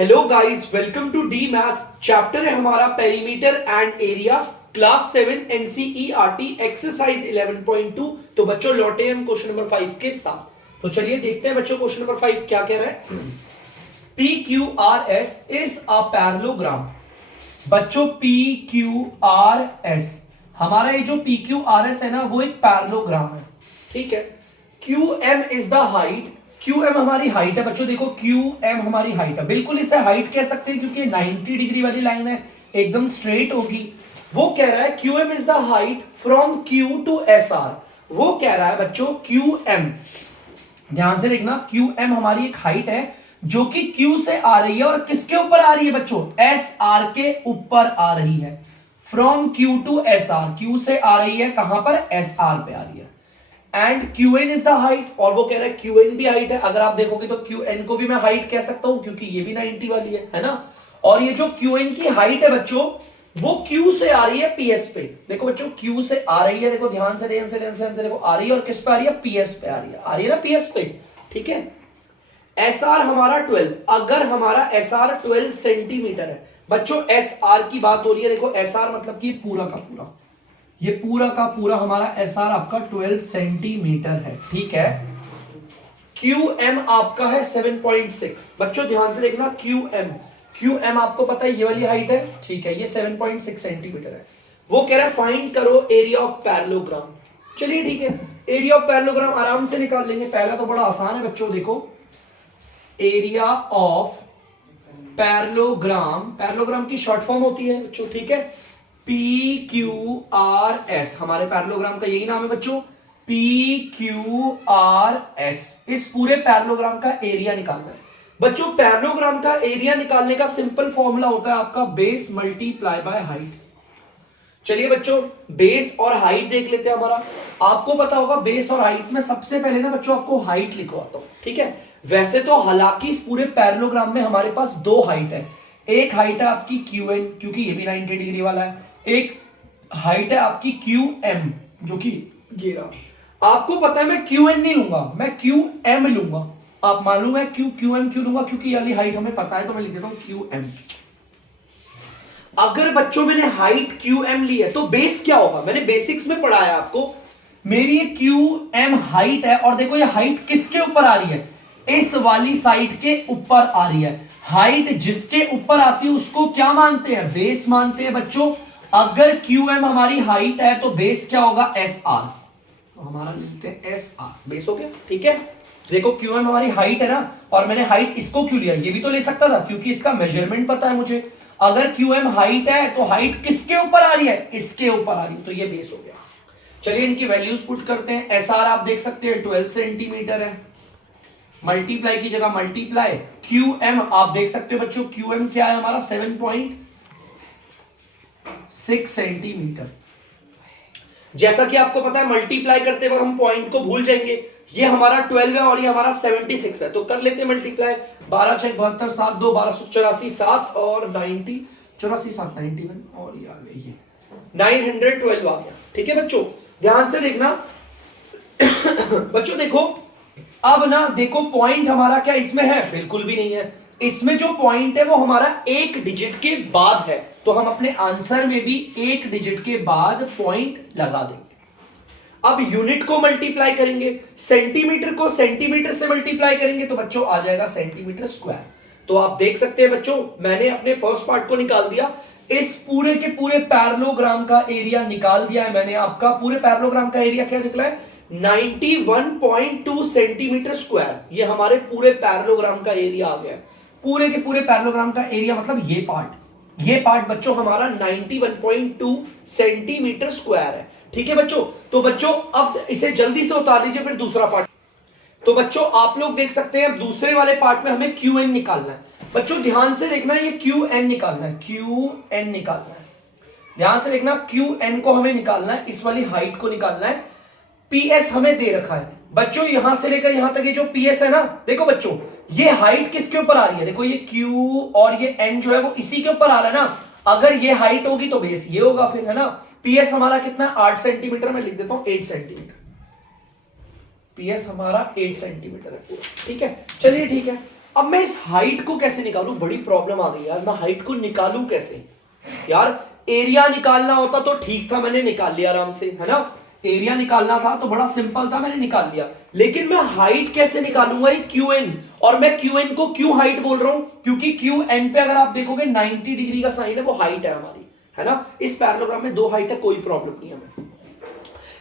Hello guys, welcome to the maths. Chapter है हमारा perimeter and area, class 7 NCERT exercise 11.2। तो बच्चों लौटे हम क्वेश्चन नंबर 5 के साथ। तो चलिए देखते हैं बच्चों क्वेश्चन नंबर 5 क्या कह रहा है। P Q R S is a parallelogram. बच्चों पी क्यू आर एस, हमारा ये जो पी क्यू आर एस है ना, वो एक पैरेललोग्राम है, ठीक है। Q M is the height, Q M हमारी हाइट है बच्चों। देखो क्यू एम हमारी हाइट है, बिल्कुल इसे हाइट कह सकते हैं क्योंकि 90 डिग्री वाली लाइन है, एकदम स्ट्रेट होगी। वो कह रहा है Q M is the height from Q to S R. वो कह रहा है बच्चों क्यू एम, ध्यान से देखना, क्यू एम हमारी एक हाइट है जो कि क्यू से आ रही है और किसके ऊपर आ रही है बच्चों, एस आर के ऊपर आ रही है। From Q to S R, Q से आ रही है कहां पर, एस आर पे आ रही है। And Q N is the height, और वो कह रहा है क्यू एन भी हाइट है। अगर आप देखोगे तो क्यू एन को भी मैं हाइट कह सकता हूं क्योंकि ये भी 90 वाली है ना। और ये जो क्यू एन की हाइट है बच्चों, वो क्यू से आ रही है पीएस पे। देखो बच्चों क्यू से आ रही है, देखो ध्यान से देखो आ रही है, और किस पे आ रही है, पीएस पे आ रही है ना, पीएस पे, ठीक है। एस आर हमारा 12, अगर हमारा एस आर 12 सेंटीमीटर है बच्चों, एस आर की बात हो रही है। देखो एस आर मतलब कि पूरा का पूरा, ये पूरा का पूरा हमारा एस आर आपका 12 सेंटीमीटर है, ठीक है। क्यू एम आपका है 7.6। बच्चों ध्यान से देखना, क्यू एम आपको पता है ये वाली हाइट है, ठीक है, ये 7.6 सेंटीमीटर है। वो कह रहा है फाइंड करो एरिया ऑफ पैरेललोग्राम। चलिए ठीक है, एरिया ऑफ पैरेललोग्राम आराम से निकाल लेंगे। पहला तो बड़ा आसान है बच्चों, देखो एरिया ऑफ पैरेललोग्राम, पैरेललोग्राम की शॉर्ट फॉर्म होती है बच्चों, ठीक है, पी क्यू आर एस। हमारे पैरेललोग्राम का यही नाम है बच्चों, पी क्यू आर एस। इस पूरे पैरेललोग्राम का एरिया निकालना है बच्चों। पैरेललोग्राम का एरिया निकालने का सिंपल फॉर्मूला होता है आपका बेस मल्टीप्लाई बाय हाइट। चलिए बच्चों बेस और हाइट देख लेते हैं हमारा। आपको पता होगा बेस और हाइट में सबसे पहले ना बच्चों आपको हाइट लिखवाता हूं, ठीक है। वैसे तो हालांकि इस पूरे पैरेललोग्राम में हमारे पास दो हाइट है। एक हाइट है आपकी क्यू एन, क्योंकि ये भी 90 डिग्री वाला है। एक हाइट है आपकी क्यू एम, जो कि ये रहा। आपको पता है मैं क्यू एन नहीं लूंगा, मैं क्यू एम लूंगा। आप मालूम है क्यू एम क्यों लूंगा, क्योंकि वाली हाइट हमें पता है, तो मैं लिख देता हूं क्यू एम। अगर बच्चों मैंने हाइट क्यू एम ली है तो बेस क्या होगा, मैंने बेसिक्स में पढ़ा है आपको। मेरी ये क्यू एम हाइट है, और देखो ये हाइट किसके ऊपर आ रही है, इस वाली साइड के ऊपर आ रही है। हाइट जिसके ऊपर आती है उसको क्या मानते हैं, बेस मानते हैं बच्चों। अगर क्यू एम हमारी हाइट है तो बेस क्या होगा, एस आर। तो हमारा लिखते हैं एस आर, बेस हो गया, ठीक है। देखो क्यू एम हमारी हाइट है ना, और मैंने हाइट इसको क्यों लिया, ये भी तो ले सकता था क्योंकि इसका मेजरमेंट पता है मुझे। अगर क्यू एम हाइट है तो हाइट किसके ऊपर आ रही है, इसके ऊपर आ रही है, तो ये बेस हो गया। चलिए इनकी वैल्यूज पुट करते हैं। एस आर आप देख सकते हैं 12 सेंटीमीटर है, मल्टीप्लाई की जगह मल्टीप्लाई। क्यू एम आप देख सकते हो बच्चों, क्यू एम क्या है हमारा 7.6 सेंटीमीटर। जैसा कि आपको पता है मल्टीप्लाई करते वक्त हम पॉइंट को भूल जाएंगे। ये हमारा 12 है और ये हमारा 76 है, तो कर लेते हैं मल्टीप्लाई। 12 6 72 7 2 1284 7 और 90 84 7 91, और ये आ गया, ये 912 आ गया, ठीक है बच्चों। ध्यान से देखना बच्चों, देखो अब ना, देखो पॉइंट हमारा क्या इसमें है, बिल्कुल भी नहीं है। इसमें जो पॉइंट है वो हमारा एक डिजिट के बाद है, तो हम अपने आंसर में भी एक डिजिट के बाद पॉइंट लगा देंगे। अब यूनिट को मल्टीप्लाई करेंगे, सेंटीमीटर को सेंटीमीटर से मल्टीप्लाई करेंगे तो बच्चों आ जाएगा सेंटीमीटर स्क्वायर। तो आप देख सकते हैं बच्चों, मैंने अपने फर्स्ट पार्ट को निकाल दिया। इस पूरे के पूरे पैरेललोग्राम का एरिया निकाल दिया है मैंने। आपका पूरे पैरेललोग्राम का एरिया क्या निकला है, 91.2 सेंटीमीटर स्क्वायर। ये हमारे पूरे पैरेललोग्राम का एरिया आ गया। पूरे के पूरे पैरेललोग्राम का एरिया मतलब ये पार्ट बच्चों हमारा 91.2 सेंटीमीटर स्क्वायर है, ठीक है बच्चों। तो बच्चों अब इसे जल्दी से उतार लीजिए, फिर दूसरा पार्ट। तो बच्चों आप लोग देख सकते हैं दूसरे वाले पार्ट में हमें क्यू एन निकालना है। बच्चों ध्यान से देखना, ये क्यू एन निकालना है, क्यू एन निकालना है। ध्यान से देखना, क्यू एन को हमें निकालना है, इस वाली हाइट को निकालना है। पीएस हमें दे रखा है बच्चों, यहां से लेकर यहां तक ये जो पीएस है ना, देखो बच्चों ये हाइट किसके ऊपर आ रही है, देखो ये क्यू और ये एन जो है वो इसी के ऊपर आ रहा है ना। अगर ये हाइट होगी तो बेस ये होगा फिर, है ना। पीएस हमारा कितना, 8 सेंटीमीटर, में लिख देता हूं 8 सेंटीमीटर। पीएस हमारा 8 सेंटीमीटर है पूरा, ठीक है। चलिए ठीक है, अब मैं इस हाइट को कैसे निकालूं, बड़ी प्रॉब्लम आ गई यार, मैं हाइट को निकालूं कैसे यार। एरिया निकालना होता तो ठीक था, मैंने निकाल लिया आराम से, है ना। एरिया निकालना था तो बड़ा सिंपल था, मैंने निकाल लिया। लेकिन मैं हाइट कैसे निकालूंगा, ये क्यू एन, और मैं क्यू एन को क्यों हाइट बोल रहा हूं, क्योंकि क्यू एन पे अगर आप देखोगे 90 डिग्री का साइन है, वो हाइट है हमारी, है ना। इस पैरेललोग्राम में 2 हाइट है, कोई प्रॉब्लम नहीं है हमें।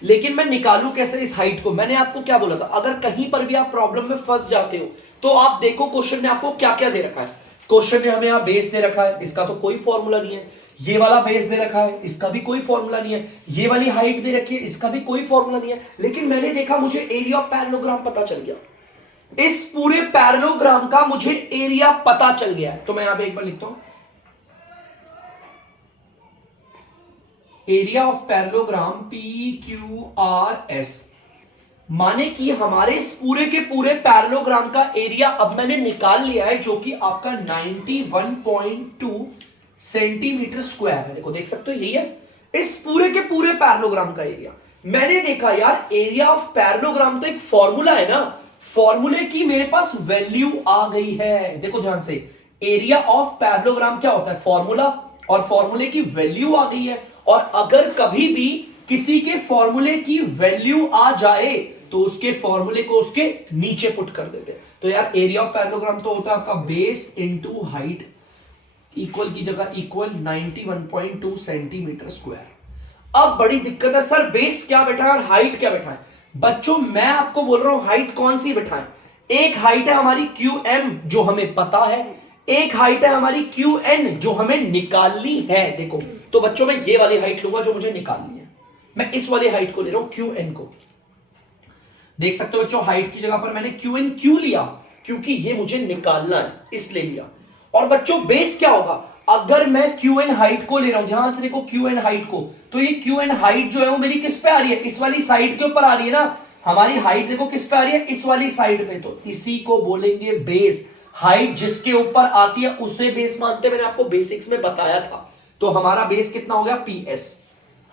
लेकिन मैं निकालूं कैसे इस हाइट को, मैंने आपको क्या बोला था, अगर कहीं पर भी आप प्रॉब्लम में फंस जाते हो तो आप देखो क्वेश्चन ने आपको क्या क्या दे रखा है। क्वेश्चन ने हमें यहां बेस दे रखा है, इसका तो कोई फॉर्मूला नहीं है। ये वाला बेस दे रखा है, इसका भी कोई फॉर्मूला नहीं है। ये वाली हाइट दे रखी है, इसका भी कोई फॉर्मूला नहीं है। लेकिन मैंने देखा, मुझे एरिया ऑफ पैरेललोग्राम पता चल गया, इस पूरे पैरेललोग्राम का मुझे एरिया पता चल गया है। तो मैं यहां पे एक बार लिखता हूं, एरिया ऑफ पैरेललोग्राम PQRS, माने कि हमारे इस पूरे के पूरे पैरेललोग्राम का एरिया अब मैंने निकाल लिया है, जो कि आपका 91.2 सेंटीमीटर स्क्वायर है। देखो, देख सकते हो, यही है इस पूरे के पूरे पैरेललोग्राम का एरिया। मैंने देखा यार, एरिया ऑफ पैरेललोग्राम तो एक फॉर्मूला है ना, फॉर्मूले की मेरे पास वैल्यू आ गई है। देखो ध्यान से, एरिया ऑफ पैरेललोग्राम क्या होता है, फॉर्मूला, और फॉर्मूले की वैल्यू आ गई है। और अगर कभी भी किसी के फॉर्मूले की वैल्यू आ जाए तो उसके फॉर्मूले को उसके नीचे पुट कर देते हैं। तो यार एरिया ऑफ पैरेललोग्राम तो होता है आपका बेस इनटू हाइट, इक्वल की जगह इक्वल 91.2 सेंटीमीटर स्क्वायर। अब बड़ी दिक्कत है, सर बेस क्या बैठा है और हाइट क्या बैठा है। बच्चों मैं आपको बोल रहा हूं हाइट कौन सी बैठा है। एक हाइट है हमारी QM जो हमें पता है, एक हाइट है हमारी QN जो हमें निकालनी है। देखो, तो बच्चों मैं ये वाली हाइट लूंगा जो मुझे निकालनी है, मैं इस वाली हाइट को ले रहा हूं, QN को। देख सकते हो बच्चों, हाइट की जगह पर मैंने QN क्यों लिया, क्योंकि ये मुझे निकालना है, इसलिए लिया। और बच्चों बेस क्या होगा, अगर मैं QN हाइट को ले रहा हूं, ध्यान से देखो QN हाइट को, तो ये QN हाइट जो है वो मेरी किस पे आ रही है, इस वाली साइड के ऊपर आ रही है ना। हमारी हाइट देखो किस पे आ रही है, इस वाली साइड पे, तो इसी को बोलेंगे बेस। हाइट जिसके ऊपर आती है उसे बेस मानते हैं, मैंने आपको बेसिक्स में बताया था। तो हमारा बेस कितना हो गया, PS।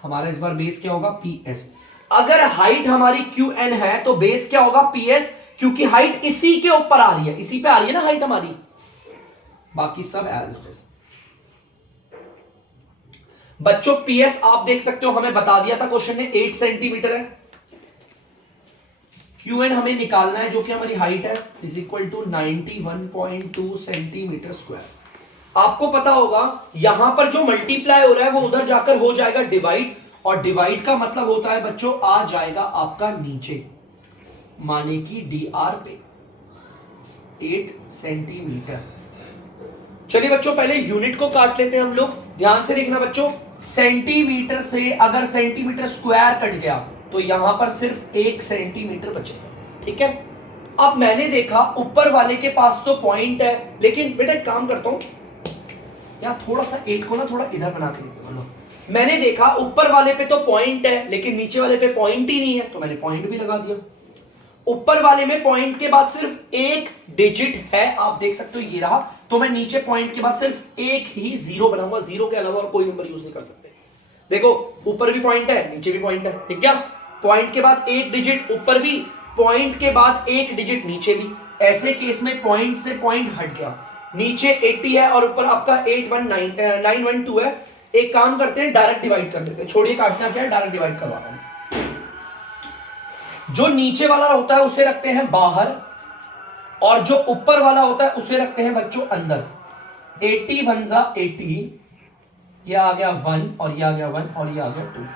हमारा इस बार बेस क्या होगा, PS। अगर हाइट हमारी QN है तो बेस क्या होगा, PS, क्योंकि हाइट इसी के ऊपर आ रही है, इसी पे आ रही है ना हाइट हमारी, बाकी सब एज इट इज। बच्चों PS आप देख सकते हो, हमें बता दिया था क्वेश्चन ने 8 सेंटीमीटर है। QN हमें निकालना है जो कि हमारी हाइट है, is equal to 91.2 centimetre square. आपको पता होगा यहां पर जो मल्टीप्लाई हो रहा है वो उधर जाकर हो जाएगा डिवाइड, और डिवाइड का मतलब होता है बच्चों आ जाएगा आपका नीचे, माने कि DR पे 8 सेंटीमीटर। चलिए बच्चों पहले यूनिट को काट लेते हैं हम लोग, ध्यान से देखना बच्चों। सेंटीमीटर से अगर सेंटीमीटर स्क्वायर कट गया तो यहां पर सिर्फ 1 सेंटीमीटर बचेगा, ठीक है। अब मैंने देखा ऊपर वाले के पास तो पॉइंट है, लेकिन बेटा एक काम करता हूं, यार थोड़ा सा 8 को ना थोड़ा इधर बना के बोलो। मैंने देखा ऊपर वाले पे तो पॉइंट है लेकिन नीचे वाले पे पॉइंट ही नहीं है, तो मैंने पॉइंट भी लगा दिया। ऊपर वाले में पॉइंट के बाद सिर्फ एक डिजिट है, आप देख सकते हो ये रहा, तो मैं नीचे पॉइंट के बाद सिर्फ एक ही जीरो बनाऊंगा, जीरो के अलावा और कोई नंबर यूज नहीं कर सकते। देखो ऊपर भी पॉइंट है, नीचे भी पॉइंट है, ठीक है। पॉइंट के बाद एक डिजिट ऊपर भी, पॉइंट के बाद एक डिजिट नीचे भी। ऐसे केस में पॉइंट से पॉइंट हट गया, नीचे 80 है और ऊपर आपका 912 है। एक काम करते हैं, डायरेक्ट डिवाइड कर देते हैं, छोड़िए काटना क्या है, डायरेक्ट डिवाइड करवा रहा हूं। जो नीचे वाला होता है उसे रखते हैं बाहर, और जो ऊपर वाला होता है उसे रखते हैं बच्चों अंदर। 80 1 जा 80, ये आ गया 1 और ये आ गया 1 और ये आ गया 2।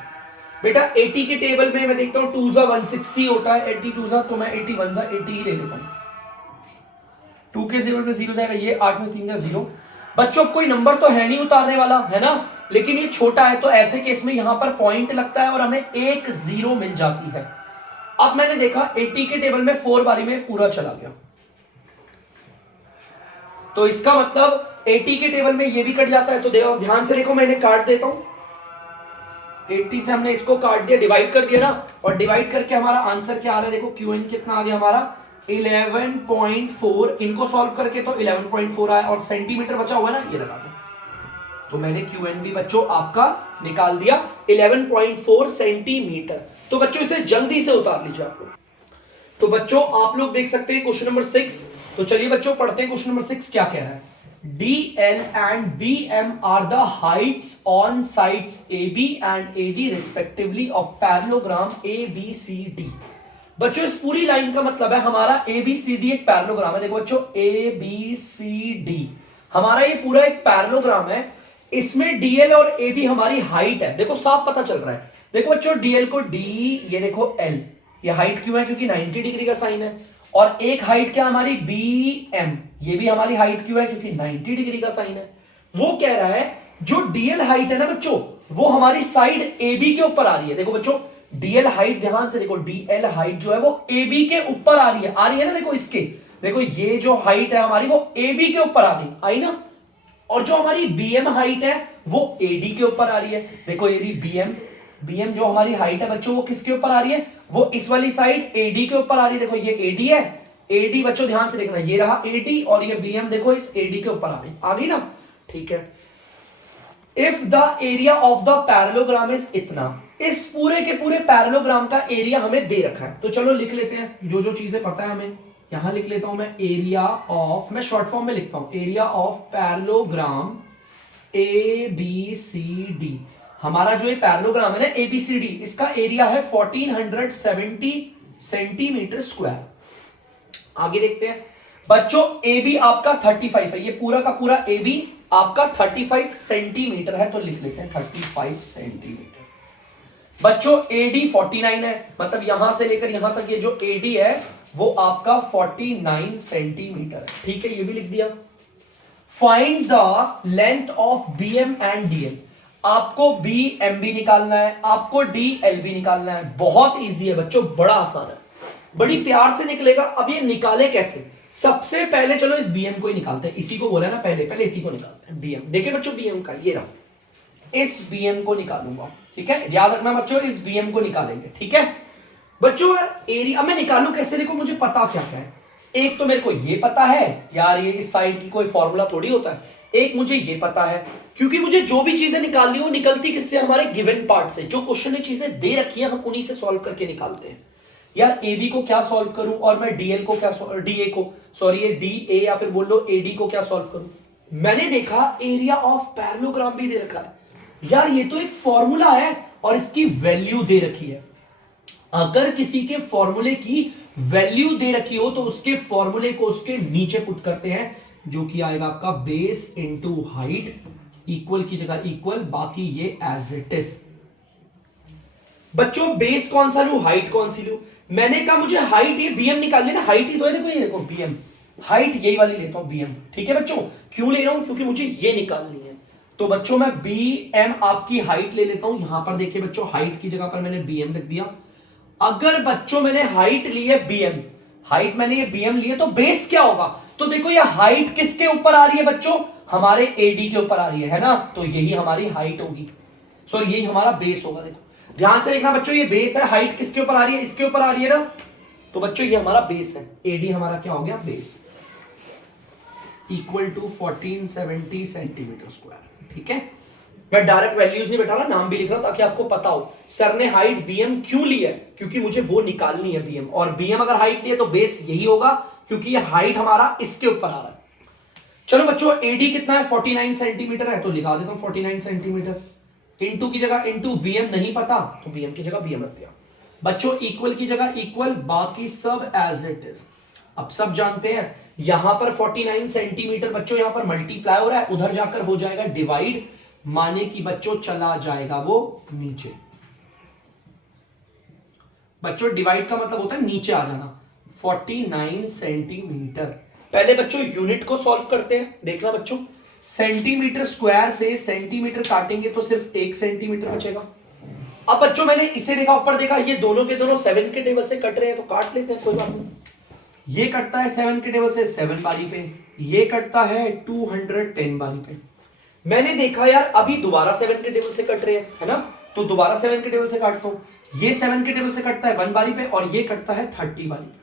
बेटा 80 के टेबल में मैं देखता हूं 2 जा 160 होता है, 80 2 जा, तो मैं 80 1 जा 80 ही ले लेता हूं। 2 के टेबल में 0 जाएगा, ये 8 में 3 जा 0। बच्चों कोई नंबर तो है नहीं उतारने वाला, है ना, लेकिन ये छोटा है, तो ऐसे केस में यहां पर पॉइंट लगता है और हमें एक 0 मिल जाती है। अब मैंने देखा 80 के टेबल में 4 बारी में पूरा चला गया, तो इसका मतलब 80 के टेबल में ये भी कट जाता है। तो देखो ध्यान से देखो, मैंने काट देता हूं, 80 से हमने इसको काट दिया, डिवाइड कर दिया ना, और डिवाइड करके हमारा आंसर क्या आ रहा है, देखो QN कितना आ गया हमारा 11.4। इनको सॉल्व करके तो 11.4 आया, और सेंटीमीटर बचा हुआ है ना, ये लगा दो, तो मैंने QN भी बच्चों आपका निकाल दिया 11.4 सेंटीमीटर। तो बच्चों इसे जल्दी से उतार लीजिए आप लोग। तो बच्चों आप लोग देख सकते हैं क्वेश्चन नंबर 6, तो चलिए बच्चों पढ़ते हैं क्वेश्चन नंबर 6 क्या कह रहा है। DL and BM are the heights on sides AB and AD respectively of parallelogram ABCD। बच्चों इस पूरी लाइन का मतलब है हमारा ABCD एक पैरेललोग्राम है। देखो बच्चों ABCD हमारा ये पूरा एक पैरेललोग्राम है। इसमें DL और AB हमारी हाइट है। देखो साफ पता चल रहा है। देखो बच्चों DL को D, ये देखो L, ये हाइट क्यों है क्योंकि 90 डिग्री का साइन है। और एक हाइट क्या हमारी BM, ये भी हमारी हाइट क्यों है क्योंकि 90 डिग्री का साइन है। वो कह रहा है जो DL हाइट है ना बच्चों वो हमारी साइड AB के ऊपर आ रही है। देखो बच्चों DL हाइट, ध्यान से देखो, DL हाइट जो है वो AB के ऊपर आ रही है ना। देखो इसके, देखो ये जो हाइट है हमारी वो AB के ऊपर आ रही आई ना। और जो हमारी BM हाइट है वो AD के ऊपर आ रही है। देखो ये भी BM जो हमारी हाइट है बच्चों वो किसके ऊपर आ रही है, वो इस वाली साइड AD के ऊपर आ रही है। देखो ये AD है, AD बच्चों ध्यान से देखना, ये रहा AD और ये BM देखो इस AD के ऊपर आ गई ना। ठीक है। If the area of the parallelogram is इतना, इस पूरे के पूरे पैरेललोग्राम का एरिया हमें दे रखा है। तो चलो लिख लेते हैं जो जो चीजें पता है हमें। यहां लिख लेता हूं मैं एरिया ऑफ, मैं शॉर्ट फॉर्म में लिखता हूं, एरिया ऑफ पैरेललोग्राम ABCD। हमारा जो ये पैरेललोग्राम है ना ABCD, इसका एरिया है 1470 सेंटीमीटर स्क्वायर। आगे देखते हैं बच्चों AB आपका 35 है, ये पूरा का पूरा AB आपका 35 सेंटीमीटर है, तो लिख लेते हैं 35 सेंटीमीटर। बच्चों AD 49 है, मतलब यहां से लेकर यहां तक ये जो AD है वो आपका 49 सेंटीमीटर है। ठीक है, ये भी लिख दिया। Find the length of BM and DL। आपको BMB निकालना है, आपको DLB निकालना है। बहुत इजी है बच्चों, बड़ा आसान है, बड़ी प्यार से निकलेगा। अब ये निकाले कैसे, सबसे पहले चलो इस BM को ही निकालते हैं। इसी को बोला ना पहले इसी को निकालते हैं। BM देखिए बच्चों, BM का ये रहा, इस BM को निकालूंगा। ठीक है, याद रखना बच्चों, इस BM को निकालेंगे। ठीक है बच्चों, एरिया मैं निकालू कैसे, देखो मुझे पता क्या क्या है। एक तो मेरे को ये पता है यार, ये इस साइड की कोई फॉर्मूला थोड़ी होता है। एक मुझे ये पता है क्योंकि मुझे जो भी चीजें निकालनी वो निकलती किससे, हमारे गिवन पार्ट से। जो क्वेश्चन में चीजें दे रखी हैं हम उन्हीं से सॉल्व करके निकालते हैं। यार AB को क्या सॉल्व करूं और मैं DL को क्या, DA को, सॉरी ये DA या फिर बोल लो AD को क्या सॉल्व करूं। मैंने देखा एरिया ऑफ पैरेललोग्राम भी दे रखा है। यार ये तो एक फॉर्मूला है और इसकी वैल्यू दे रखी है। अगर किसी के फॉर्मूले की वैल्यू दे रखी हो तो उसके फॉर्मूले को उसके नीचे पुट करते हैं, जो कि आएगा आपका बेस इनटू हाइट, इक्वल की जगह इक्वल, बाकी ये एज इट इज। बच्चों बेस कौन सा लू, हाइट कौन सी लू। मैंने कहा मुझे हाइट, ये BM निकाल लेना, हाइट ही तो है। देखो ये देखो BM हाइट यही वाली लेता हूं BM। ठीक है बच्चों, क्यों ले रहा हूं, क्योंकि मुझे ये निकालनी है। तो बच्चों मैं BM आपकी हाइट ले लेता हूं। यहां पर देखिए बच्चों, हाइट की जगह पर मैंने BM लिख दिया। अगर बच्चों मैंने हाइट ली है BM, हाइट मैंने ये BM ली है, तो बेस क्या होगा। तो देखो ये हाइट किसके ऊपर आ रही है बच्चों, हमारे AD के ऊपर आ रही है ना। तो यही हमारी हाइट होगी, सॉरी यही हमारा बेस होगा। देखो ध्यान से देखना बच्चों, ये बेस है, हाइट किसके ऊपर आ रही है, इसके ऊपर आ रही है ना। तो बच्चों ये हमारा बेस है, AD हमारा क्या हो गया, base, equal to 1470 centimetre square. ठीक है, मैं डायरेक्ट वैल्यूज नहीं बैठा रहा, नाम भी लिख रहा हूं ताकि आपको पता हो सर ने हाइट BM क्यों ली है, क्योंकि मुझे वो निकालनी है BM। और BM अगर हाइट ली है तो बेस यही होगा, क्योंकि ये हाइट हमारा इसके ऊपर आ रहा है। चलो बच्चों AD कितना है, 49 सेंटीमीटर है, तो लिखा देता हूं 49 सेंटीमीटर। इनटू की जगह इनटू, BM नहीं पता तो BM की जगह BM रख दिया। बच्चों इक्वल की जगह इक्वल, बाकी सब एज इट इज। अब सब जानते हैं यहां पर 49 सेंटीमीटर बच्चों यहां पर मल्टीप्लाई हो रहा है, उधर जाकर हो जाएगा डिवाइड, माने कि बच्चों चला जाएगा वो नीचे। बच्चों डिवाइड का मतलब होता है नीचे आ जाना। 49 सेंटीमीटर, पहले बच्चों यूनिट को सॉल्व करते हैं। देखना बच्चों, सेंटीमीटर स्क्वायर से सेंटीमीटर काटेंगे तो सिर्फ 1 सेंटीमीटर बचेगा। अब बच्चों मैंने इसे देखा, ऊपर देखा, ये दोनों के दोनों 7 के टेबल से कट रहे हैं, तो काट लेते हैं, कोई बात नहीं। ये कटता है 7 के टेबल से 7 बारी पे, ये कटता है 210 बारी पे। मैंने देखा यार अभी दोबारा 7 के टेबल से कट रहे हैं, है ना, तो दोबारा 7 के टेबल से काटता हूं। ये 7 के टेबल से कटता है 1 बारी पे और ये कटता है 30 बारी पे।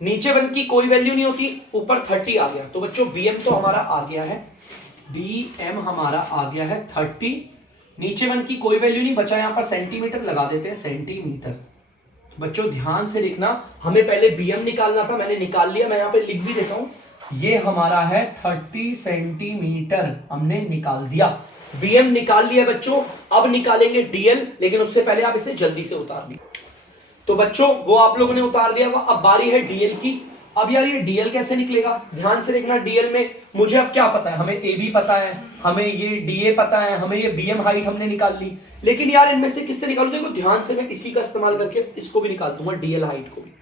नीचे 1 की कोई वैल्यू नहीं होती, ऊपर 30 आ गया। तो बच्चों BM तो हमारा आ गया है, BM हमारा आ गया है 30। नीचे 1 की कोई वैल्यू नहीं बचा, यहां पर सेंटीमीटर लगा देते हैं, सेंटीमीटर। बच्चों ध्यान से देखना, हमें पहले बीएम निकालना था, मैंने निकाल लिया, मैं यहां पे लिख भी देता हूं, ये हमारा है 30 सेंटीमीटर, हमने निकाल दिया। बीएम निकाल लिया बच्चों, अब निकालेंगे डीएल, लेकिन उससे पहले आप इसे जल्दी से उतार ली। तो बच्चों वो आप लोगों ने उतार दिया, वो अब बारी है डीएल की। अब यार ये डीएल कैसे निकलेगा, ध्यान से देखना। डीएल में मुझे अब क्या पता है, हमें ए बी पता है, हमें ये डीए पता है, हमें ये बीएम हाइट हमने निकाल ली, लेकिन यार इनमें से किससे निकालूं? देखो ध्यान से, मैं इसी का इस्तेमाल करके इसको भी निकाल दूंगा, डीएल हाइट को भी।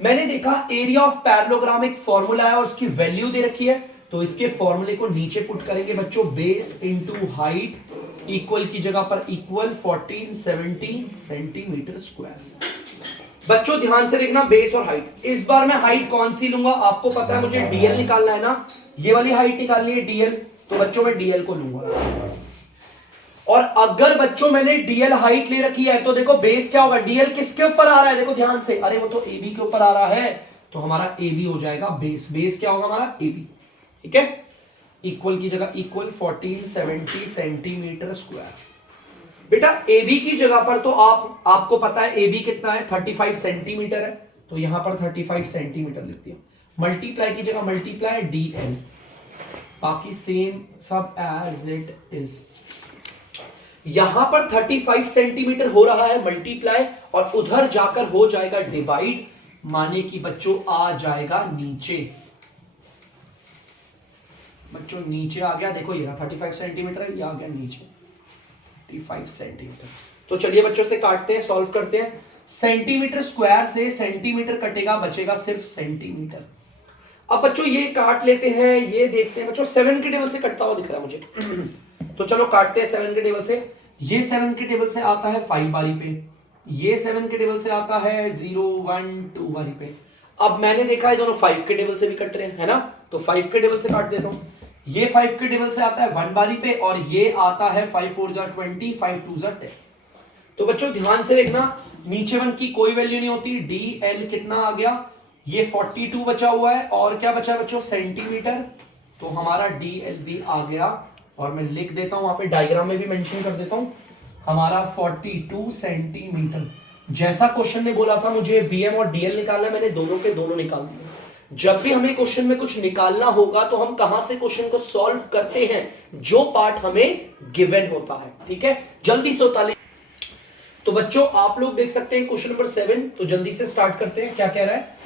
मैंने देखा एरिया ऑफ पैरेललोग्राम एक फॉर्मूला है और उसकी वैल्यू दे रखी है, तो इसके फॉर्मूले को नीचे पुट करेंगे बच्चों, बेस इंटू हाइट इक्वल की जगह पर इक्वल 1470 सेंटीमीटर स्क्वायर। बच्चों ध्यान से देखना, बेस और हाइट, इस बार मैं हाइट कौन सी लूंगा? आपको पता है मुझे डीएल निकालना है ना, ये वाली हाइट निकालनी है डीएल, तो बच्चों मैं डीएल को लूंगा। और अगर बच्चों मैंने डीएल हाइट ले रखी है तो देखो बेस क्या होगा, डीएल किसके ऊपर आ रहा है, देखो ध्यान से, अरे वो तो एबी के ऊपर आ रहा है, तो हमारा एबी हो जाएगा बेस। बेस क्या होगा हमारा? एबी, ठीक है। इक्वल की जगह इक्वल 1470 सेंटीमीटर स्क्वायर। बेटा AB की जगह पर तो आपको पता है AB कितना है, 35 सेंटीमीटर है, तो यहां पर 35 सेंटीमीटर लिख दिया। मल्टीप्लाई की जगह मल्टीप्लाई DL, बाकी सेम सब एज इट इज। यहां पर 35 सेंटीमीटर हो रहा है मल्टीप्लाई, और उधर जाकर हो जाएगा डिवाइड, माने कि बच्चों आ जाएगा नीचे। बच्चों नीचे आ गया, देखो ये 35 सेंटीमीटर है, ये आ गया नीचे 35 सेंटीमीटर। तो चलिए बच्चों से काटते हैं, सॉल्व करते हैं। सेंटीमीटर स्क्वायर से सेंटीमीटर कटेगा, बचेगा सिर्फ सेंटीमीटर। अब बच्चों ये काट लेते हैं, ये देखते हैं बच्चों, 7 के टेबल से कटता हुआ दिख रहा है मुझे तो चलो काटते हैं 7 के टेबल से। ये 7 के टेबल से आता है 5 बारी पे, ये 7 के टेबल से आता है 0 1 2 बारी पे। अब मैंने देखा है दोनों 5 के टेबल से भी कट रहे हैं, है ना, तो 5 के टेबल से काट देता हूं। ये 5 के टेबल से आता है 1 बारी पे, और ये आता है 5 4 जा 20 5 2 जा 10। तो बच्चों ध्यान से देखना, नीचे 1 की कोई वैल्यू नहीं होती, DL कितना आ गया, ये 42 बचा हुआ है, और क्या बचा बच्चों, सेंटीमीटर, तो हमारा DL भी आ गया, और मैं लिख देता हूं वहां पे, डायग्राम में भी मेंशन कर देता हूं, हमारा 42 सेंटीमीटर। जैसा क्वेश्चन ने बोला था मुझे BM और DL निकालना है, मैंने दोनों के दोनों निकाल दिए। जब भी हमें क्वेश्चन में कुछ निकालना होगा तो हम कहां से क्वेश्चन को सॉल्व करते हैं, जो पार्ट हमें गिवन होता है, ठीक है। जल्दी से उतार ले। तो बच्चों आप लोग देख सकते हैं क्वेश्चन नंबर 7, तो जल्दी से स्टार्ट करते हैं। क्या कह रहा है,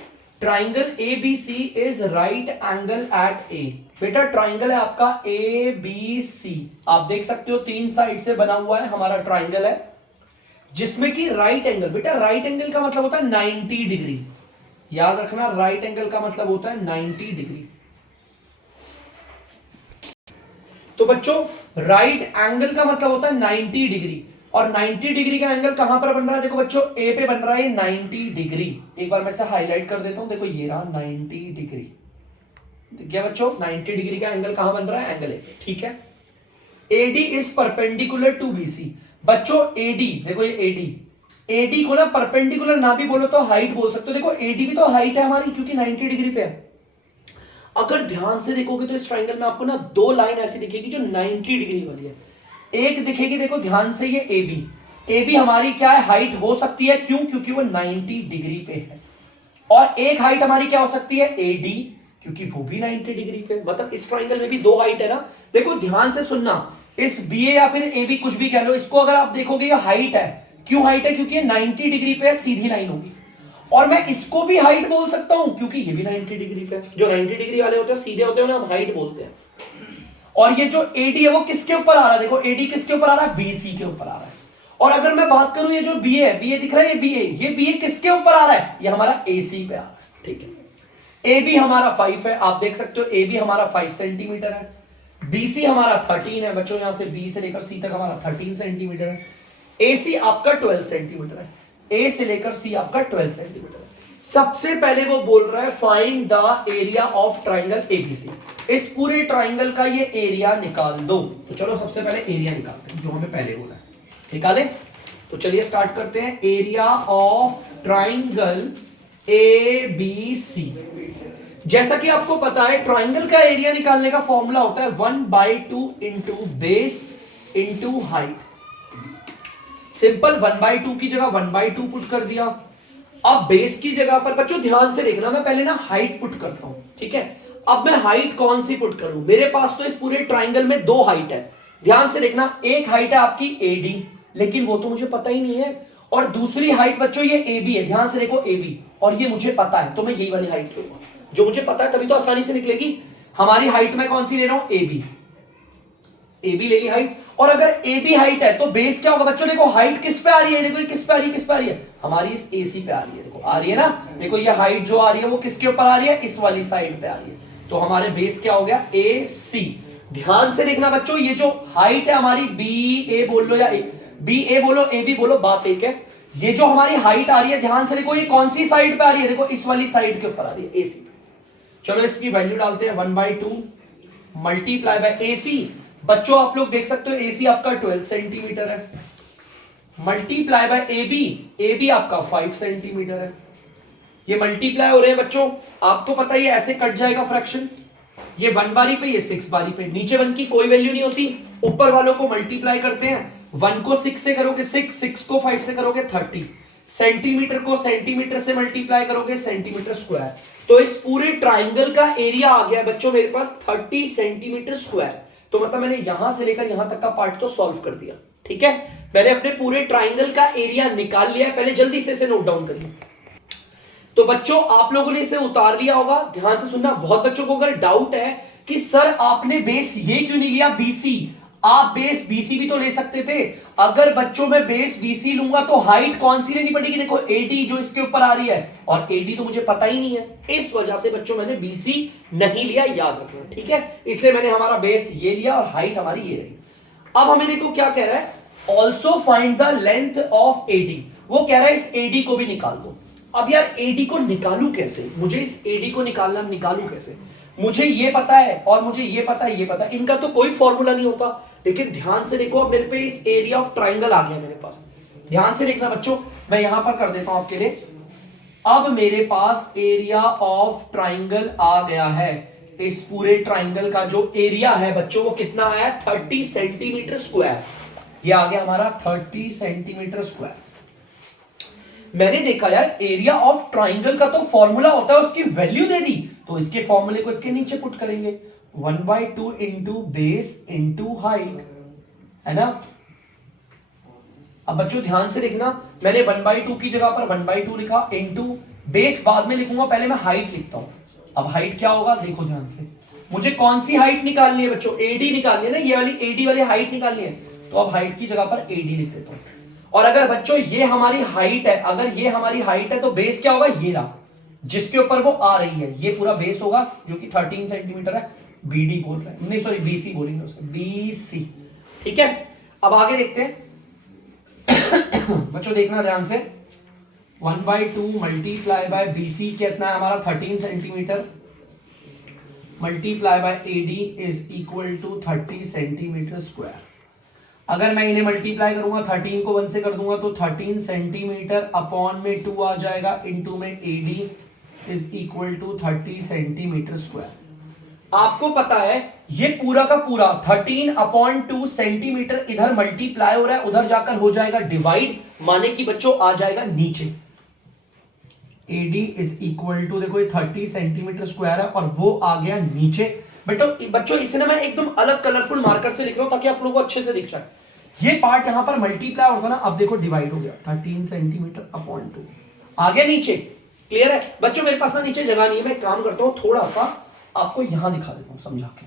triangle ABC is right angle at A। बेटा ट्राइंगल है आपका ABC, आप देख सकते हो 3 साइड से बना हुआ है हमारा ट्राइंगल है, जिसमें कि राइट एंगल, बेटा राइट एंगल का मतलब होता है 90 डिग्री, याद रखना, राइट एंगल का मतलब होता है 90 डिग्री। तो बच्चों राइट एंगल का मतलब होता है 90 डिग्री, और 90 डिग्री का एंगल कहां पर बन रहा है, देखो बच्चों ए पे बन रहा है 90 डिग्री। एक बार मैं इसे हाईलाइट कर देता हूं, देखो ये रहा 90 डिग्री, क्या बच्चों 90 डिग्री का एंगल कहां बन रहा है, एंगल ए पे, ठीक है। AD is perpendicular to BC। बच्चों AD देखो, ये AD को ना परपेंडिकुलर ना भी बोलो तो हाइट बोल सकते हो, देखो AD भी तो हाइट है हमारी, क्योंकि 90 डिग्री पे है। अगर ध्यान से देखोगे तो इस ट्राइंगल में आपको ना 2 लाइन ऐसी दिखेगी जो 90 डिग्री वाली है। एक दिखेगी, देखो ध्यान से, ये AB हमारी क्या है, हाइट हो सकती है, क्यों, क्योंकि वो 90 डिग्री पे है। और एक हाइट हमारी क्या हो सकती है, AD, क्योंकि वो भी 90 डिग्री पे, मतलब इस ट्राइंगल में भी 2 हाइट है ना। देखो ध्यान से सुनना, इस BA या फिर AB कुछ भी कह लो, इसको अगर आप देखोगे ये हाइट है, क्यों हाइट है, क्योंकि ये 90 डिग्री पे सीधी लाइन होगी। और मैं इसको भी हाइट बोल सकता हूं, क्योंकि ये भी 90 डिग्री पे, जो 90 डिग्री वाले होते हैं सीधे होते हैं, हम हाइट बोलते हैं। और ये जो AD है वो किसके ऊपर आ रहा है, देखो AD किसके ऊपर आ रहा है, BC के ऊपर आ रहा है। और अगर मैं बात करूं ये जो BA है, BA दिख रहा है, ये BA किसके ऊपर आ रहा है, ये हमारा AC पे आ रहा है, ठीक है। AB हमारा 5 है, आप देख सकते हो AB हमारा 5 सेंटीमीटर है, BC हमारा 13 है, बच्चों यहां से B से लेकर C तक हमारा 13 सेंटीमीटर है, AC आपका 12 सेंटीमीटर है, A से लेकर C आपका 12 सेंटीमीटर है। सबसे पहले वो बोल रहा है find the area of triangle ABC। इस पूरे ट्राइंगल का ये एरिया निकाल दो। तो चलो सबसे पहले एरिया निकालते हैं, जो हमें पहले बोला है, निकाले। तो चलिए स्टार्ट करते हैं, एरिया ऑफ ट्राइंगल ABC। जैसा कि आपको पता है ट्राइंगल का एरिया निकालने का फॉर्मूला होता है 1/2 into base into height. Simple, 1/2 की जगह 1/2 पुट कर दिया, अब बेस की जगह पर बच्चों ध्यान से देखना, मैं पहले ना हाइट पुट करता हूं, ठीक है। अब मैं हाइट कौन सी पुट करूं, मेरे पास तो इस पूरे ट्राइंगल में दो हाइट है, ध्यान से देखना। एक हाइट है आपकी एडी, लेकिन वो तो मुझे पता ही नहीं है, और दूसरी हाइट बच्चों ये AB है, ध्यान से देखो AB, और ये मुझे पता है, तो मैं यही वाली हाइट लूंगा जो मुझे पता है, तभी तो आसानी से निकलेगी। हमारी हाइट में कौन सी ले रहा हूं, AB ले ली हाइट। और अगर AB हाइट है तो बेस क्या होगा बच्चों, देखो हाइट किस पे आ रही है, देखो ये किस पे आ रही है, किस पे आ रही है, हमारी इस AC पे आ रही है, देखो आ रही है ना, देखो ये हाइट जो आ रही है वो किसके ऊपर आ रही है, इस वाली साइड पे आ रही है, तो हमारे बेस क्या हो गया, AC। ध्यान से देखना बच्चों, ये जो हाइट है हमारी BA बोल लो या BA बोलो AB बोलो, बात एक है। ये जो हमारी हाइट आ रही है, ध्यान से देखो ये कौन सी साइड पे आ रही है, देखो इस वाली साइड के ऊपर आ रही है, AC। चलो इसकी वैल्यू डालते हैं, 1/2 मल्टीप्लाई बाय AC। बच्चों आप लोग देख सकते हो AC आपका 12 सेंटीमीटर है, मल्टीप्लाई बाय AB आपका 5 सेंटीमीटर है। ये मल्टीप्लाई हो रहे हैं बच्चों, आपको पता है ये ऐसे कट जाएगा फ्रैक्शन, ये 1 बारी पे, ये 6 बारी पे, नीचे 1 की कोई वैल्यू नहीं होती, ऊपर वालों को मल्टीप्लाई करते हैं, 1 को 6 से करोगे 6 को 5 से करोगे 30, सेंटीमीटर को सेंटीमीटर से मल्टीप्लाई करोगे सेंटीमीटर स्क्वायर। तो इस पूरे ट्राइंगल का एरिया आ गया बच्चों मेरे पास 30 सेंटीमीटर स्क्वायर। तो मतलब मैंने यहां से लेकर यहां तक का पार्ट तो सॉल्व कर दिया, ठीक है। मैंने अपने पूरे ट्राइंगल का एरिया निकाल लिया, पहले जल्दी से इसे नोट डाउन करिए। तो बच्चों आप लोगों ने इसे उतार लिया होगा, ध्यान से सुनना। बहुत बच्चों को अगर डाउट है कि सर आपने बेस ये क्यों नहीं लिया BC, आप बेस BC भी तो ले सकते थे। अगर बच्चों में बेस BC लूंगा तो हाइट कौन सी लेनी पड़ेगी, देखो AD जो इसके ऊपर आ रही है, और AD तो मुझे पता ही नहीं है, इस वजह से बच्चों मैंने BC नहीं लिया, याद रखना, ठीक है। इसलिए मैंने हमारा बेस ये लिया और हाइट हमारी ये रही। अब हमें देखो क्या कह रहा है, also find the length of AD। वो कह रहा है इस AD को भी निकाल दो। अब यार AD को निकालू कैसे, मुझे इस AD को निकालू कैसे, मुझे ये पता है और मुझे ये पता है, ये पता है, इनका तो कोई फॉर्मूला नहीं होता। लेकिन ध्यान से देखो, अब मेरे पे इस एरिया ऑफ ट्राइंगल आ गया मेरे पास, ध्यान से देखना बच्चों, मैं यहां पर कर देता हूं आपके लिए। अब मेरे पास एरिया ऑफ ट्राइंगल आ गया है, इस पूरे ट्राइंगल का जो एरिया है बच्चों वो कितना है, 30 सेंटीमीटर स्क्वायर। ये आ गया हमारा 30 सेंटीमीटर स्क्वायर। मैंने देखा यार एरिया ऑफ ट्राइंगल का तो फॉर्मूला होता है, उसकी वैल्यू दे दी, तो इसके फॉर्मूले को इसके नीचे पुट करेंगे, 1/2 इंटू बेस इंटू हाइट, है ना। अब बच्चों ध्यान से देखना, मैंने 1/2 की जगह पर 1/2 लिखा, इंटू बेस बाद में लिखूंगा, पहले मैं हाइट लिखता हूं। अब हाइट क्या होगा, देखो ध्यान से, मुझे कौन सी हाइट निकालनी है बच्चों, AD निकालनी है ना, ये वाली AD वाली हाइट निकालनी है। तो अब हाइट की जगह पर AD लिख देता हूं। और अगर बच्चों ये हमारी हाइट है, अगर ये हमारी हाइट है तो बेस क्या होगा, ये रहा जिसके ऊपर वो आ रही है, ये पूरा बेस होगा जो कि 13 सेंटीमीटर है। BD बोल रहे हैं, नहीं सॉरी BC बोलेंगे उसको, BC, ठीक है। अब आगे देखते हैं बच्चों, देखना ध्यान से, 1/2 मल्टीप्लाई बाय BC कितना है हमारा 13 centimetre, multiply by AD is equal to 30 centimetre square. अगर मैं इन्हें मल्टीप्लाई करूंगा, 13 को 1 से कर दूंगा तो 13 सेंटीमीटर अपॉन में 2 आ जाएगा, इनटू में AD is equal to 30 centimetre square. आपको पता है ये पूरा का पूरा 13/2 सेंटीमीटर इधर मल्टीप्लाई हो रहा है, उधर जाकर हो जाएगा डिवाइड, माने कि बच्चों आ जाएगा नीचे। AD इज इक्वल टू, देखो ये 30 सेंटीमीटर स्क्वायर है और वो आ गया नीचे। बच्चों इसे ना मैं एकदम अलग कलरफुल मार्कर से लिख रहा हूं ताकि आप लोगों को अच्छे से दिख जाए। ये पार्ट यहां पर मल्टीप्लाई होता ना, अब देखो डिवाइड हो गया, 13 सेंटीमीटर अपॉन 2 आ गया नीचे। क्लियर है बच्चों, मेरे पास ना नीचे जगह नहीं है, मैं काम करता हूं थोड़ा सा आपको यहां दिखा देता हूं समझा के।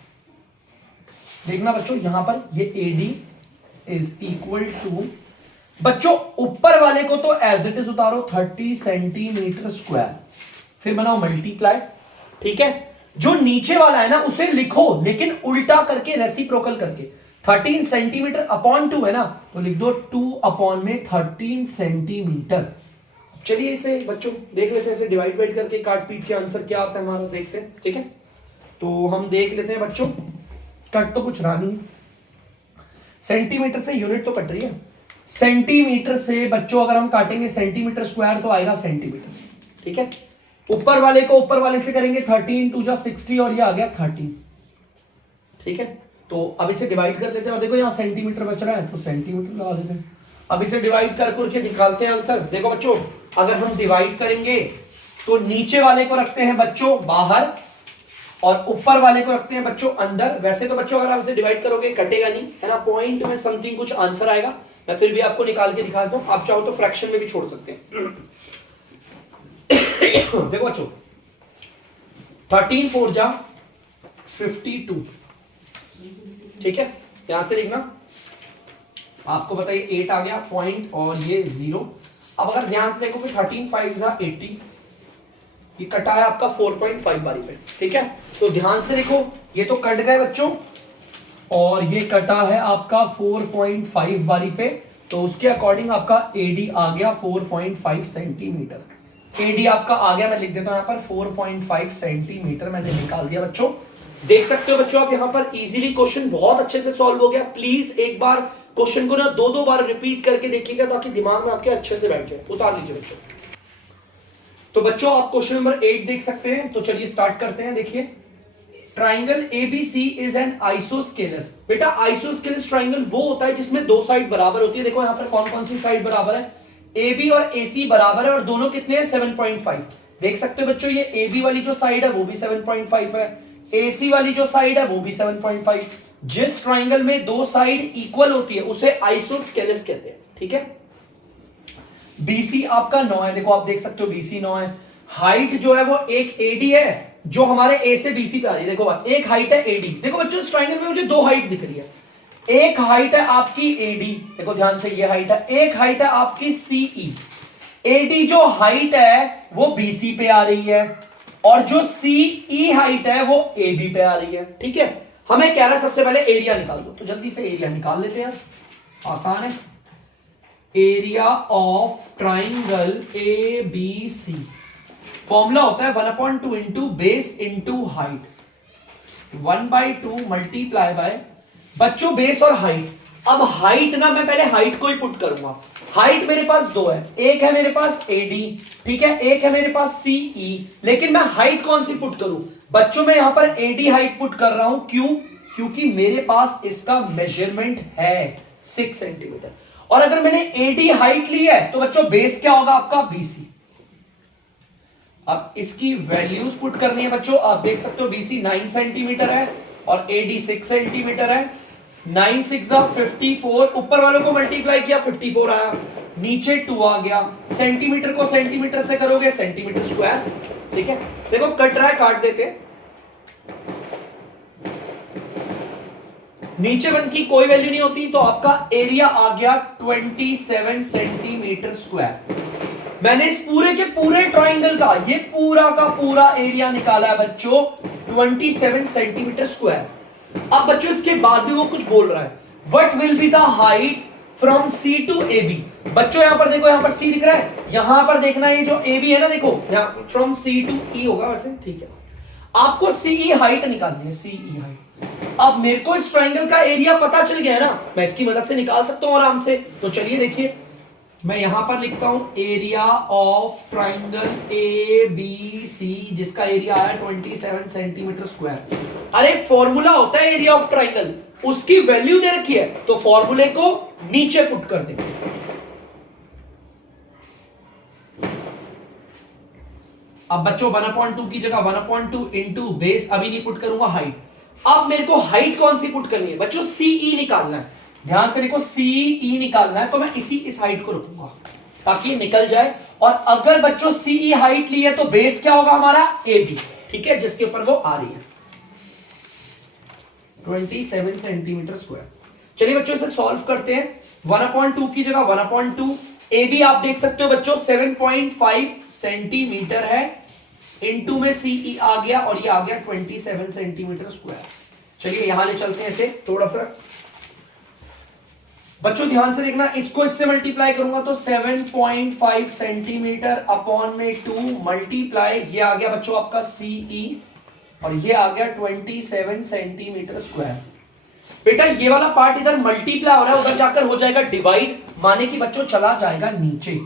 देखना बच्चों, यहां पर ये AD इज इक्वल टू, बच्चों ऊपर वाले को तो एज इट इज उतारो 30 सेंटीमीटर स्क्वायर, फिर बनाओ मल्टीप्लाई, ठीक है। जो नीचे वाला है ना उसे लिखो, लेकिन उल्टा करके, रेसिप्रोकल करके। 13 सेंटीमीटर अपॉन 2 है ना, तो लिख दो 2 अपॉन में 13 सेंटीमीटर। चलिए इसे बच्चों देख लेते हैं, इसे डिवाइड करके काट पीट के आंसर क्या आता है हमारा, देखते हैं, ठीक है। तो हम देख लेते हैं बच्चों, कट तो कुछ रहा नहीं, सेंटीमीटर से यूनिट तो कट रही है, सेंटीमीटर से बच्चों अगर हम काटेंगे सेंटीमीटर स्क्वायर तो आएगा सेंटीमीटर, ठीक है। ऊपर वाले को ऊपर वाले से करेंगे 13 2 जा 60 और ये आ गया 30, ठीक है। तो अब इसे डिवाइड कर लेते हैं और देखो यहाँ सेंटीमीटर बच रहा है तो सेंटीमीटर लगा देते हैं। अब इसे डिवाइड कर करके निकालते हैं आंसर। देखो बच्चों अगर हम डिवाइड करेंगे तो नीचे वाले को रखते हैं बच्चों बाहर और ऊपर वाले को रखते हैं बच्चों अंदर। वैसे तो बच्चों अगर आप इसे डिवाइड करोगे कटेगा नहीं, है ना, पॉइंट में समथिंग कुछ आंसर आएगा। मैं फिर भी आपको निकाल के दिखा दूं, आप चाहो तो फ्रैक्शन में भी छोड़ सकते हैं। देखो बच्चों 13 4 जा 52, ठीक है, यहां से लिखना। आपको बताइए 8 आ गया पॉइंट और ये 0। अब अगर ध्यान से देखो 13 5 जा 80, ये कटा है आपका 4.5 बारी पे, ठीक है। तो ध्यान से देखो ये तो कट गए बच्चों और ये कटा है आपका 4.5 बारी पे, तो उसके अकॉर्डिंग आपका एडी आ गया 4.5 सेंटीमीटर। एडी आपका आ गया, मैं लिख देता हूं यहां पर 4.5 सेंटीमीटर मैंने निकाल दिया बच्चों। देख सकते हो बच्चों आप यहां पर इजीली क्वेश्चन बहुत अच्छे से सॉल्व हो गया। प्लीज एक बार क्वेश्चन को ना 2-2 बार रिपीट करके देखिएगा ताकि दिमाग में आपके अच्छे से बैठ जाए। उतार लीजिए बच्चों। तो बच्चों आप क्वेश्चन नंबर 8 देख सकते हैं, तो चलिए स्टार्ट करते हैं। देखिए triangle ABC is an isosceles. बेटा आइसोस्केलस ट्राइंगल वो होता है जिसमें दो साइड बराबर होती है। देखो यहां पर कौन कौन सी साइड बराबर है, AB और AC बराबर है और दोनों कितने हैं 7.5। देख सकते हो बच्चों ये AB वाली जो साइड है वो भी 7.5 है, AC वाली जो साइड है वो भी 7.5। जिस ट्राइंगल में दो साइड इक्वल होती है उसे आइसोस्केलस कहते हैं, ठीक है। BC आपका 9 है, देखो आप देख सकते हो BC 9 है। हाइट जो है वो एक AD है जो हमारे A से BC पे आ रही है। देखो भाई एक हाइट है AD। देखो बच्चों इस ट्राइंगल में मुझे दो हाइट दिख रही है, एक हाइट है आपकी AD, देखो ध्यान से ये हाइट है, एक हाइट है आपकी CE। AD जो हाइट है वो BC पे आ रही है और जो CE हाइट है वो AB पे आ रही है, ठीक है। हमें कह रहा है सबसे पहले एरिया निकाल दो, तो जल्दी से एरिया निकाल लेते हैं, आसान है। Area of triangle ABC formula होता है 1/2 into base into height, 1/2 multiply by बच्चों बेस और हाइट। अब हाइट ना मैं पहले हाइट को ही पुट करूंगा। हाइट मेरे पास दो है, एक है मेरे पास AD, ठीक है, एक है मेरे पास CE, लेकिन मैं हाइट कौन सी पुट करूं बच्चों? मैं यहां पर AD हाइट पुट कर रहा हूं, क्यों? क्योंकि मेरे पास इसका मेजरमेंट है 6 सेंटीमीटर और अगर मैंने AD हाइट ली है तो बच्चों बेस क्या होगा आपका BC। अब इसकी वैल्यूज पुट करनी है बच्चों, आप देख सकते हो BC 9 सेंटीमीटर है और AD 6 सेंटीमीटर है। 9 6 54, ऊपर वालों को मल्टीप्लाई किया 54 आया, नीचे 2 आ गया। सेंटीमीटर को सेंटीमीटर से करोगे सेंटीमीटर स्क्वायर, ठीक है। देखो कट रहा है, काट देते हैं। नीचे वन की कोई वैल्यू नहीं होती तो आपका एरिया आ गया 27 सेंटीमीटर स्क्वायर। मैंने इस पूरे के पूरे ट्राइंगल का ये पूरा का पूरा एरिया निकाला है बच्चों 27 सेंटीमीटर स्क्वायर। अब बच्चों इसके बाद भी वो कुछ बोल रहा है, what will be the height from C to AB। बच्चों यहां पर देखो, यहां पर C दिख रहा है, यहां पर देखना है जो AB है ना, देखो यहां फ्रॉम C टू E होगा वैसे, ठीक है। आपको CE हाइट निकालनी है, CE हाइट। अब मेरे को इस ट्राइंगल का एरिया पता चल गया है ना, मैं इसकी मदद से निकाल सकता हूं आराम से। तो चलिए देखिए मैं यहां पर लिखता हूं एरिया ऑफ ट्राइंगल ABC जिसका एरिया आया 27 सेंटीमीटर स्क्वायर। अरे फॉर्मूला होता है एरिया ऑफ ट्राइंगल, उसकी वैल्यू दे रखी है तो फॉर्मूले को नीचे पुट कर देंगे। अब बच्चों 1/2 की जगह 1/2 इंटू बेस, अभी नहीं पुट करूंगा हाइट। अब मेरे को हाइट कौन सी पुट करनी है बच्चों? CE निकालना है, ध्यान से देखो CE निकालना है, तो मैं इस हाइट को रखूंगा ताकि निकल जाए। और अगर बच्चों CE हाइट ली है तो बेस क्या होगा हमारा? AB, ठीक है, जिसके ऊपर वो आ रही है 27 सेंटीमीटर स्क्वायर। चलिए बच्चों इसे सॉल्व करते हैं। 1/2 की जगह 1/2, AB आप देख सकते हो बच्चों 7.5 सेंटीमीटर है, इनटू में CE आ गया और ये आ गया 27 सेंटीमीटर स्क्वायर। चलिए यहां ले चलते हैं इसे थोड़ा सा बच्चों, ध्यान से देखना, इसको इससे मल्टीप्लाई करूंगा तो 7.5 सेंटीमीटर अपॉन में 2 मल्टीप्लाई, ये आ गया बच्चों आपका CE और ये आ गया 27 सेंटीमीटर स्क्वायर। बेटा ये वाला पार्ट इधर मल्टीप्लाई हो रहा है, उधर जाकर हो जाएगा डिवाइड, माने कि बच्चों चला जाएगा नीचे।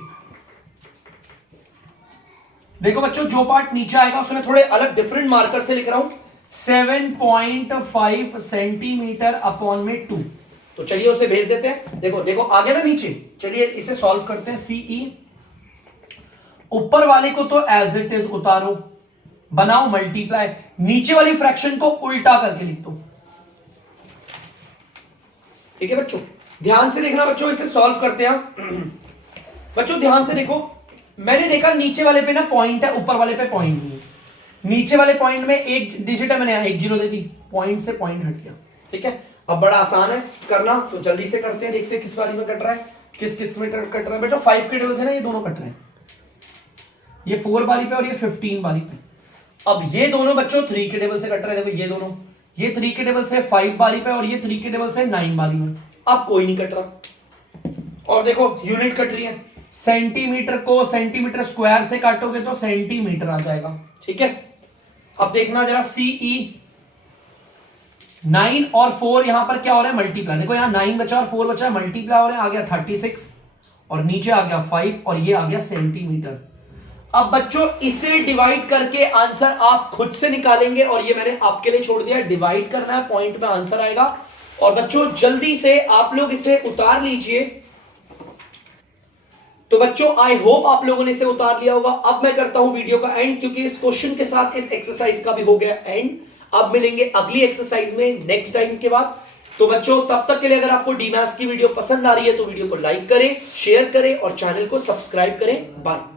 देखो बच्चों जो पार्ट नीचे आएगा उसमें थोड़े अलग डिफरेंट मार्कर से लिख रहा हूं, 7.5 सेंटीमीटर अपॉन में 2। तो चलिए उसे भेज देते हैं। देखो देखो आ गया ना नीचे। चलिए इसे सॉल्व करते हैं। CE ऊपर वाले को तो एज इट इज उतारो, बनाओ मल्टीप्लाई, नीचे वाली फ्रैक्शन को उल्टा करके लिख दो। ठीक है बच्चों, ध्यान से देखना बच्चों, इसे सॉल्व करते हैं। बच्चों ध्यान से देखो, मैंने देखा नीचे वाले पे ना पॉइंट है, ऊपर वाले पे पॉइंट नहीं है। नीचे वाले पॉइंट में एक डिजिट है, मैंने एक जीरो दे दी, पॉइंट से पॉइंट हट गया। ठीक है, अब बड़ा आसान है करना, तो जल्दी से करते हैं, देखते हैं किस वाली में कट रहा है, किस किस में कट रहा है। बेटा 5 के टेबल से ना ये दोनों कट रहे हैं, ये 4 वाली पे और ये 15 वाली पे। अब ये दोनों बच्चों 3 के टेबल से कट रहे हैं, देखो ये दोनों, ये 3 के टेबल से 5 वाली पे और ये 3 के टेबल से 9 वाली में। अब कोई नहीं कट रहा। और देखो यूनिट कट रही है, सेंटीमीटर को सेंटीमीटर स्क्वायर से काटोगे तो सेंटीमीटर आ जाएगा। ठीक है, अब देखना जरा सीई 9 और 4 यहां पर क्या हो रहा है, मल्टीप्लाई। देखो यहां 9 बचा और 4 बचा, मल्टीप्लाई हो रहा है, आ गया 36 और नीचे आ गया 5 और ये आ गया सेंटीमीटर। अब बच्चों इसे डिवाइड करके आंसर आप खुद से निकालेंगे और ये मैंने आपके लिए छोड़ दिया, डिवाइड करना है, पॉइंट पे आंसर आएगा। और बच्चों जल्दी से आप लोग इसे उतार लीजिए। तो बच्चों आई होप आप लोगों ने इसे उतार लिया होगा। अब मैं करता हूं वीडियो का एंड, क्योंकि इस क्वेश्चन के साथ इस एक्सरसाइज का भी हो गया एंड। अब मिलेंगे अगली एक्सरसाइज में नेक्स्ट टाइम के बाद। तो बच्चों तब तक के लिए अगर आपको डीमैथ्स की वीडियो पसंद आ रही है तो वीडियो को लाइक करें, शेयर करें और चैनल को सब्सक्राइब करें। बाय।